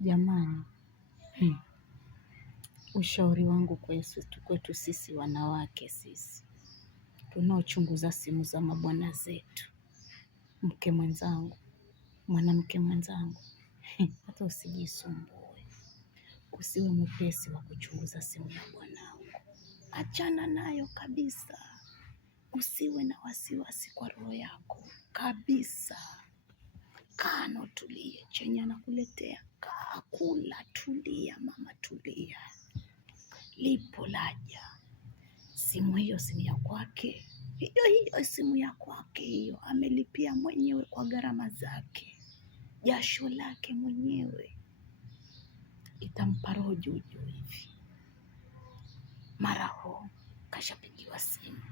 Jamani, ushauri wangu kwetu sisi wanawake, sisi tunaochunguza simu za mabwana zetu, mke mwenzangu, mwanamke mwenzangu, hata usijisumbue, usiwe mwepesi wa kuchunguza simu ya bwanako. Achana nayo kabisa, usiwe na wasiwasi kwa roho yako kabisa. Kaa na utulie, chenye anakuletea kaa, kula, tulia mama, tulia, lipo laja. Simu hiyo simu ya kwake, hiyo simu ya kwake, hiyo amelipia mwenyewe kwa gharama zake, jasho lake mwenyewe, itampa roho juu juu hivi. Mara ho kashapigiwa simu,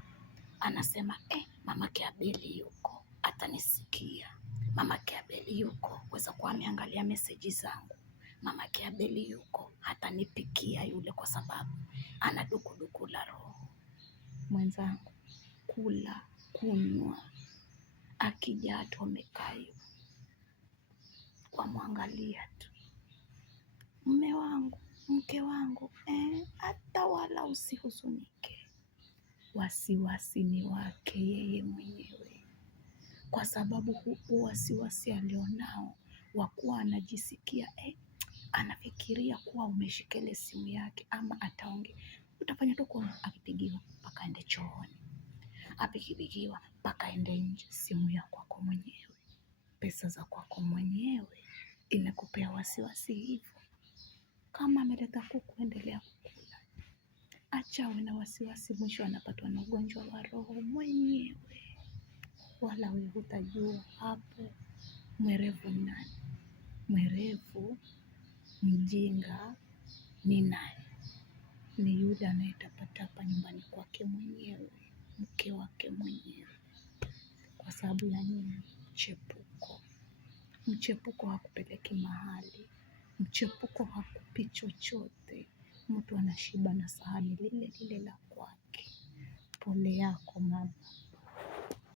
anasema mamake Abeli yuko, atanisikia. Mamake Abeli yuko, weza kuwa ameangalia meseji zangu. Mamake Abeli yuko, hatanipikia yule kwa sababu ana dukuduku la roho. Mwenzangu, kula, kunywa, akija hatu amekayo, wamwangalia tu. Mume wangu, mke wangu, hata wala usihuzunike. Wasiwasi ni wake yeye mwenyewe, kwa sababu huu wasiwasi alionao wakuwa anajisikia anafikiria kuwa umeshikele simu yake ama ataonge. Utafanya tu kwa akipigiwa mpaka ende chooni, akipigiwa mpaka ende nje. Simu ya kwako mwenyewe, pesa za kwako mwenyewe, inakupea wasiwasi hivyo. Kama ameleta kuku, endelea kukula. Acha uwe na wasiwasi, mwisho anapatwa na ugonjwa wa roho mwenyewe. Wala wewe hutajua hapo mwerevu nani. Mwerevu mjinga ni nani? Ni yule anayetapatapa nyumbani kwake mwenyewe, mke wake mwenyewe. Kwa sababu ya nini? Mchepuko. Mchepuko hakupeleki mahali, mchepuko hakupi chochote. Mtu anashiba na sahani lile lile la kwake. Pole yako mama,